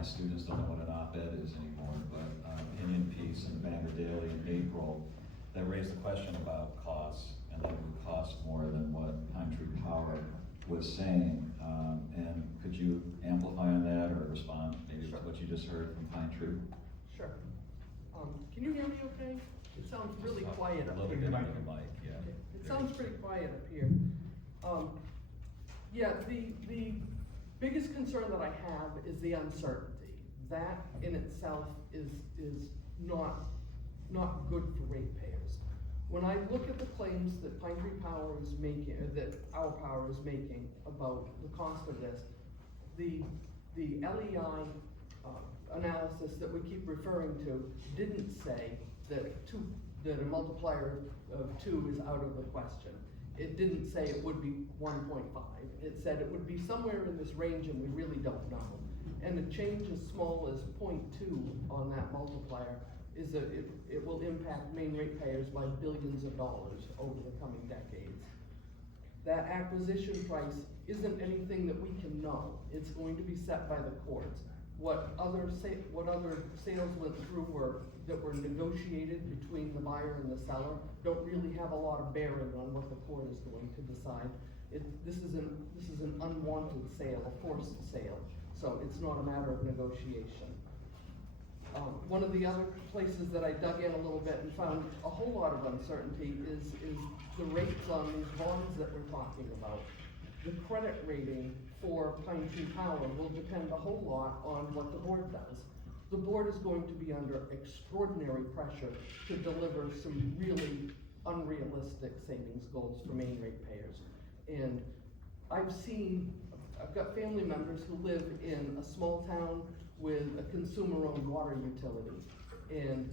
my students don't know what an op-ed is anymore, but opinion piece in the Bangor Daily in April that raised the question about costs, and that it would cost more than what Pine Tree Power was saying. And could you amplify on that or respond maybe to what you just heard from Pine Tree? Sure. Can you hear me okay? It sounds really quiet up A little here. bit into the mic, yeah. It sounds pretty quiet up here. Yeah, the biggest concern that I have is the uncertainty. That in itself is not good for ratepayers. When I look at the claims that Pine Tree Power is making, or that our power is making about the cost of this, the LEI analysis that we keep referring to didn't say that a multiplier of 2 is out of the question. It didn't say it would be 1.5. It said it would be somewhere in this range, and we really don't know. And a change as small as 0.2 on that multiplier is it will impact Maine ratepayers by billions of dollars over the coming decades. That acquisition price isn't anything that we can know. It's going to be set by the courts. What other sales went through that were negotiated between the buyer and the seller don't really have a lot of bearing on what the court is going to decide. This is an unwanted sale, a forced sale, so it's not a matter of negotiation. One of the other places that I dug in a little bit and found a whole lot of uncertainty is the rates on these bonds that we're talking about. The credit rating for Pine Tree Power will depend a whole lot on what the board does. The board is going to be under extraordinary pressure to deliver some really unrealistic savings goals for Maine ratepayers. And I've got family members who live in a small town with a consumer-owned water utility. And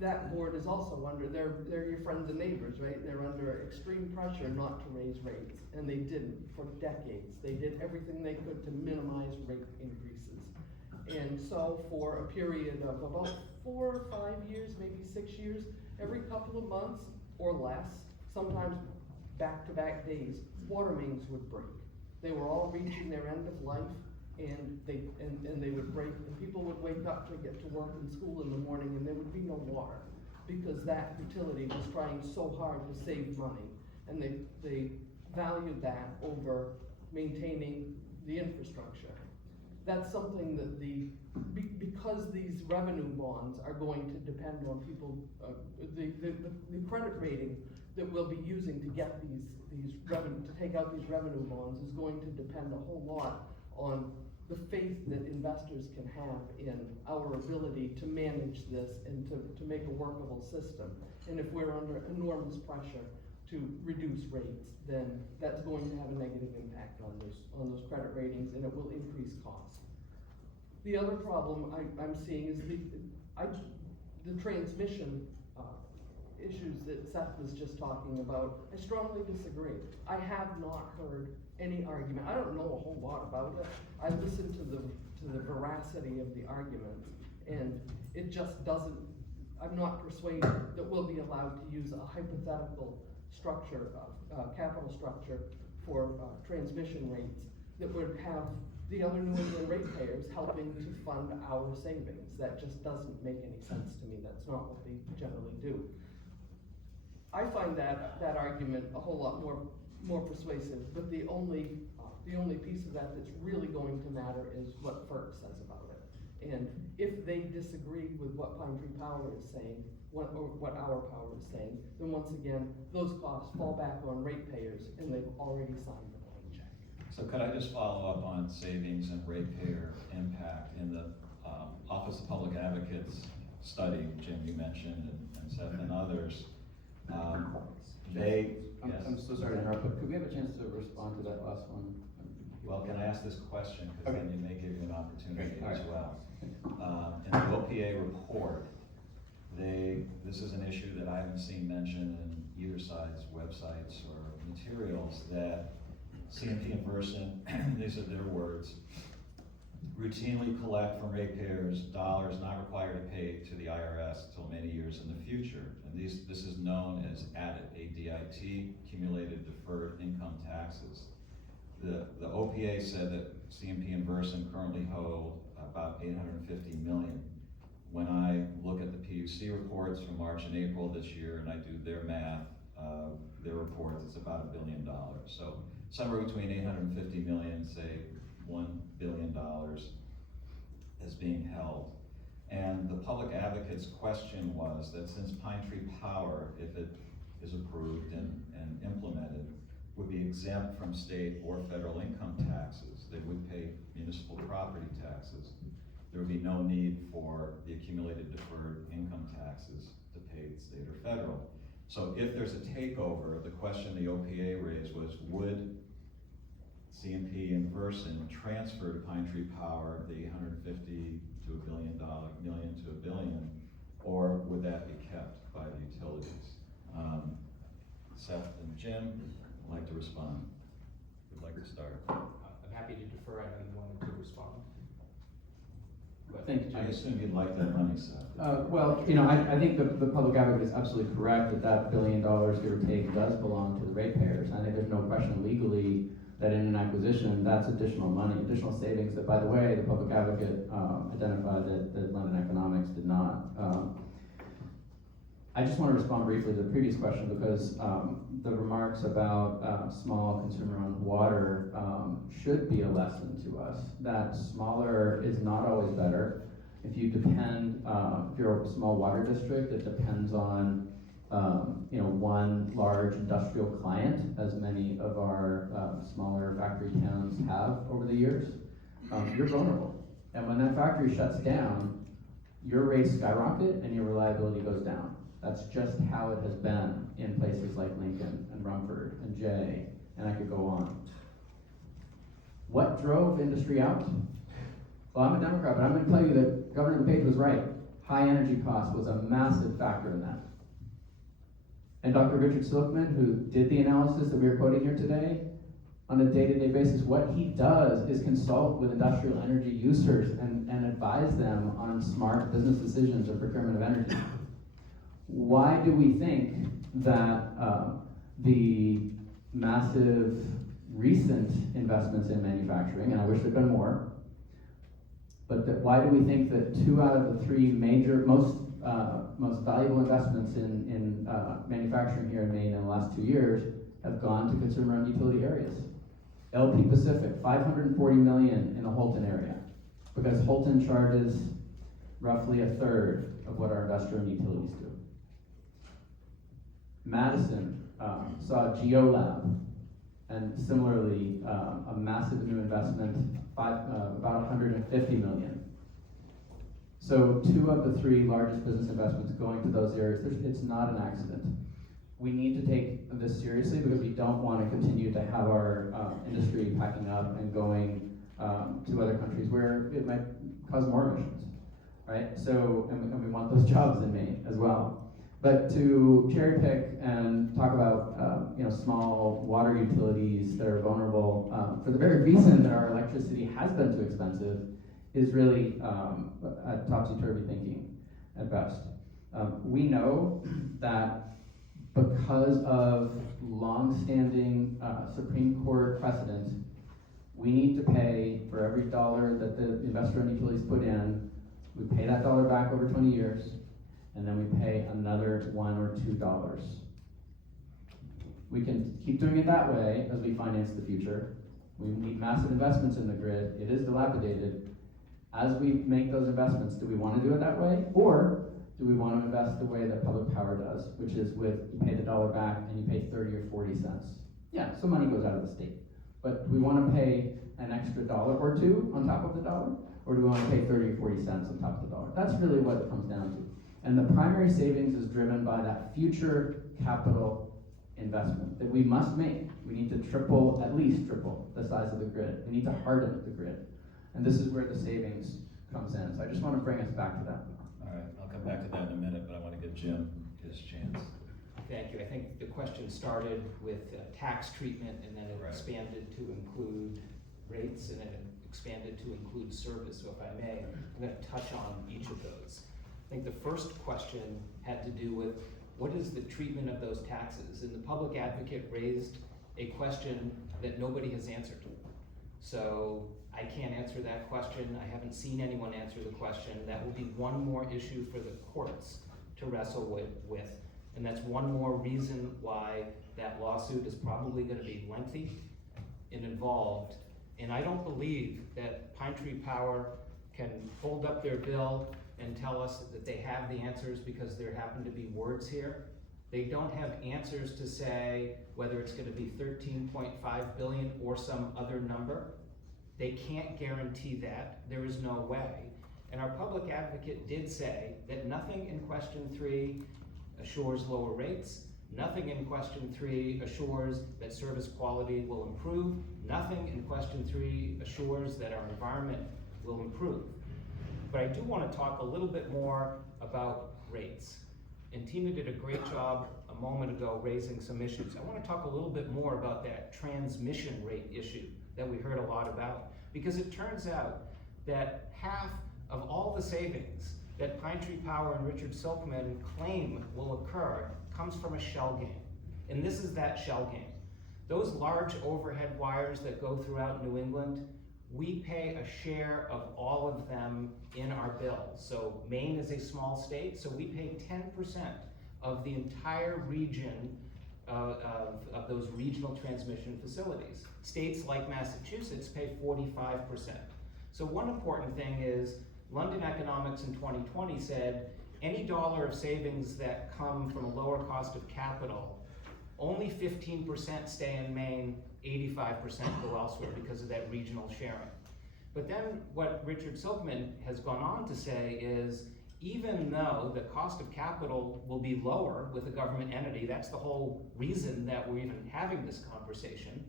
that board is also under, they're your friends and neighbors, right? They're under extreme pressure not to raise rates, and they didn't for decades. They did everything they could to minimize rate increases. And so for a period of about 4 or 5 years, maybe 6 years, every couple of months or less, sometimes back-to-back days, water mains would break. They were all reaching their end of life, and they would break, and people would wake up to get to work and school in the morning, and there would be no water because that utility was trying so hard to save money, and they valued that over maintaining the infrastructure. That's something that because these revenue bonds are going to depend on people, the credit rating that we'll be using to get to take out these revenue bonds is going to depend a whole lot on the faith that investors can have in our ability to manage this and to make a workable system. And if we're under enormous pressure to reduce rates, then that's going to have a negative impact on those credit ratings, and it will increase costs. The other problem I'm seeing is the transmission issues that Seth was just talking about. I strongly disagree. I have not heard any argument. I don't know a whole lot about it. I listened to the veracity of the arguments, and it just doesn't, I'm not persuaded that we'll be allowed to use a hypothetical structure, capital structure for transmission rates that would have the other New England ratepayers helping to fund our savings. That just doesn't make any sense to me. That's not what they generally do. I find that argument a whole lot more persuasive, but the only piece of that that's really going to matter is what FERC says about it. And if they disagree with what Pine Tree Power is saying, or what our power is saying, then once again, those costs fall back on ratepayers, and they've already signed the blank check. So could I just follow up on savings and ratepayer impact in the Office of Public Advocates study, Jim, you mentioned, and Seth and others. I'm so sorry to interrupt, but could we have a chance to respond to that last one? Well, can I ask this question, because then you may give you an opportunity as well. In the OPA report, this is an issue that I haven't seen mentioned in either side's websites or materials, that CMP and Versant, these are their words, routinely collect from ratepayers dollars not required to pay to the IRS until many years in the future. And this is known as ADIT, A-D-I-T, Accumulated Deferred Income Taxes. the OPA said that CMP and Versant currently hold about 850 million. When I look at the PUC reports from March and April this year, and I do their math, their reports, it's about $1 billion. So somewhere between 850 million, say $1 billion is being held. And the public advocate's question was that since Pine Tree Power, if it is approved and implemented, would be exempt from state or federal income taxes, they would pay municipal property taxes. There would be no need for the accumulated deferred income taxes to pay state or federal. So if there's a takeover, the question the OPA raised was, would CMP and Versant transfer to Pine Tree Power the 850 to $1 billion, million to $1 billion, or would that be kept by the utilities? Seth and Jim would like to respond. Who'd like to start? I'm happy to defer. I know you wanted to respond. But Thank you, I Jim. assume you'd like that money, Seth. Well, I think the public advocate is absolutely correct that $1 billion, give or take, does belong to the ratepayers. I think there's no question legally that in an acquisition, that's additional money, additional savings that, by the way, the public advocate identified that London Economics did not. I just want to respond briefly to the previous question because the remarks about small consumer-owned water should be a lesson to us that smaller is not always better. If you depend, if you're a small water district that depends on one large industrial client, as many of our smaller factory towns have over the years, you're vulnerable. And when that factory shuts down, your rates skyrocket and your reliability goes down. That's just how it has been in places like Lincoln and Rumford and Jay, and I could go on. What drove industry out? Well, I'm a Democrat, but I'm going to tell you that Governor DePage was right. High energy cost was a massive factor in that. And Dr. Richard Silkman, who did the analysis that we are quoting here today, on a day-to-day basis, what he does is consult with industrial energy users and advise them on smart business decisions or procurement of energy. Why do we think that the massive recent investments in manufacturing, and I wish there'd been more, but why do we think that 2 out of the 3 major, most valuable investments in manufacturing here in Maine in the last 2 years have gone to consumer-owned utility areas? LP Pacific, $540 million in the Holton area, because Holton charges roughly 1/3 of what our investor-owned utilities do. Madison saw GeoLab, and similarly a massive new investment, about $150 million. So 2 of the 3 largest business investments going to those areas, it's not an accident. We need to take this seriously because we don't want to continue to have our industry packing up and going to other countries where it might cause more emissions, right? So, and we want those jobs in Maine as well. But to cherry pick and talk about small water utilities that are vulnerable for the very reason that our electricity has been too expensive is really topsy-turvy thinking at best. We know that because of long-standing Supreme Court precedent, we need to pay for every dollar that the investor-owned utilities put in, we pay that dollar back over 20 years, and then we pay another $1 or $2. We can keep doing it that way as we finance the future. We need massive investments in the grid. It is dilapidated. As we make those investments, do we want to do it that way? Or do we want to invest the way that public power does, which is with you pay the dollar back and you pay 30 or 40 cents. Yeah, some money goes out of the state. But do we want to pay an extra $1 or $2 on top of the dollar? Or do we want to pay 30 or 40 cents on top of the dollar? That's really what it comes down to. And the primary savings is driven by that future capital investment that we must make. We need to triple, at least triple, the size of the grid. We need to harden the grid. And this is where the savings comes in. So I just want to bring us back to that. All right, I'll come back to that in a minute, but I want to give Jim his chance. thank you. I think the question started with tax treatment, and then it Right. expanded to include rates, and then it expanded to include service. So if I may, I'm going to touch on each of those. I think the first question had to do with what is the treatment of those taxes? And the public advocate raised a question that nobody has answered. So I can't answer that question. I haven't seen anyone answer the question. That will be one more issue for the courts to wrestle with. And that's one more reason why that lawsuit is probably gonna be lengthy and involved. And I don't believe that Pine Tree Power can hold up their bill and tell us that they have the answers because there happen to be words here. They don't have answers to say whether it's gonna be 13.5 billion or some other number. They can't guarantee that. There is no way. And our public advocate did say that nothing in question 3 assures lower rates. Nothing in question 3 assures that service quality will improve. Nothing in question 3 assures that our environment will improve. But I do want to talk a little bit more about rates. And Tina did a great job a moment ago raising some issues. I want to talk a little bit more about that transmission rate issue that we heard a lot about. Because it turns out that half of all the savings that Pine Tree Power and Richard Silkman claim will occur comes from a shell game. And this is that shell game. Those large overhead wires that go throughout New England, we pay a share of all of them in our bills. So Maine is a small state, so we pay 10% of the entire region of those regional transmission facilities. States like Massachusetts pay 45%. So one important thing is London Economics in 2020 said any dollar of savings that come from a lower cost of capital, only 15% stay in Maine, 85% go elsewhere because of that regional sharing. But then what Richard Silkman has gone on to say is, even though the cost of capital will be lower with a government entity, that's the whole reason that we're even having this conversation,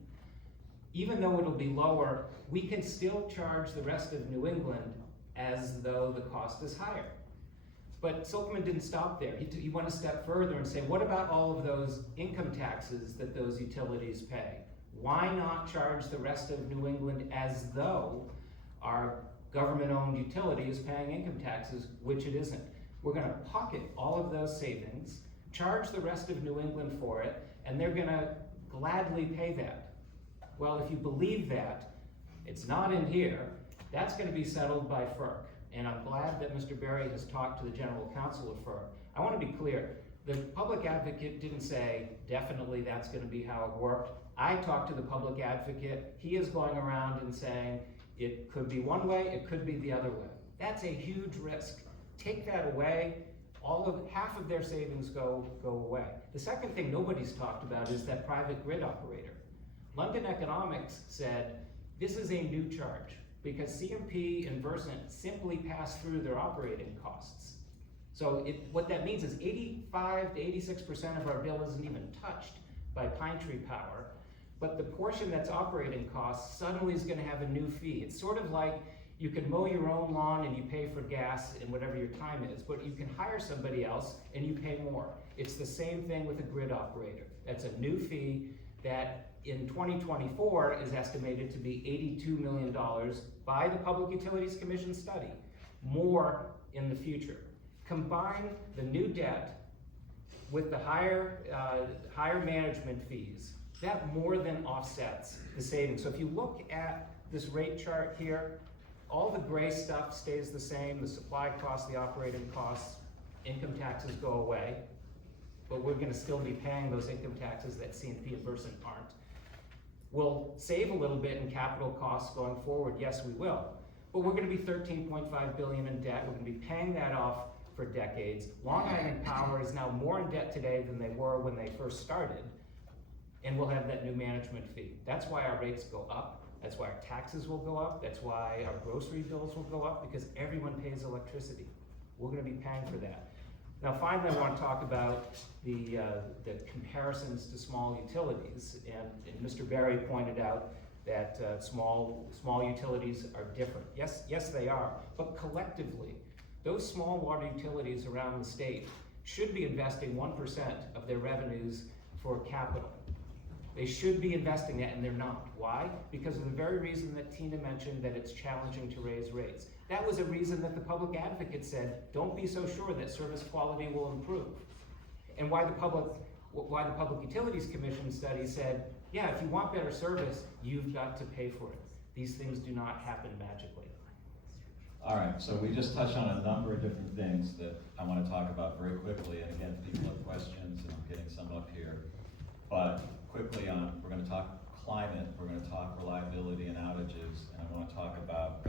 even though it'll be lower, we can still charge the rest of New England as though the cost is higher. But Silkman didn't stop there. He went a step further and say, what about all of those income taxes that those utilities pay? Why not charge the rest of New England as though our government-owned utility is paying income taxes, which it isn't? We're gonna pocket all of those savings, charge the rest of New England for it, and they're gonna gladly pay that. Well, if you believe that, it's not in here, that's gonna be settled by FERC. And I'm glad that Mr. Berry has talked to the general counsel of FERC. I wanna be clear, the public advocate didn't say, definitely that's gonna be how it worked. I talked to the public advocate, he is going around and saying, it could be one way, it could be the other way. That's a huge risk. Take that away, half of their savings go away. The second thing nobody's talked about is that private grid operator. London Economics said, this is a new charge because CMP and Versant simply pass through their operating costs. So what that means is 85 to 86% of our bill isn't even touched by Pine Tree Power, but the portion that's operating costs suddenly is gonna have a new fee. It's sort of like you can mow your own lawn and you pay for gas and whatever your time is, but you can hire somebody else and you pay more. It's the same thing with a grid operator. That's a new fee that in 2024 is estimated to be $82 million by the Public Utilities Commission study, more in the future. Combine the new debt with the higher management fees, that more than offsets the savings. So if you look at this rate chart here, all the gray stuff stays the same, the supply costs, the operating costs, income taxes go away, but we're gonna still be paying those income taxes that CMP and Versant aren't. We'll save a little bit in capital costs going forward, yes we will, but we're gonna be 13.5 billion in debt, we're gonna be paying that off for decades. Long Island Power is now more in debt today than they were when they first started, and we'll have that new management fee. That's why our rates go up, that's why our taxes will go up, that's why our grocery bills will go up, because everyone pays electricity. We're gonna be paying for that. Now finally, I want to talk about the comparisons to small utilities, and Mr. Berry pointed out that small utilities are different. Yes they are, but collectively, those small water utilities around the state should be investing 1% of their revenues for capital. They should be investing that, and they're not. Why? Because of the very reason that Tina mentioned, that it's challenging to raise rates. That was a reason that the public advocate said, don't be so sure that service quality will improve. And why the Public Utilities Commission study said, yeah, if you want better service, you've got to pay for it. These things do not happen magically. All right, so we just touched on a number of different things that I want to talk about very quickly, and again, if people have questions, and I'm getting some up here. But quickly on, we're going to talk climate, we're going to talk reliability and outages, and I want to talk about government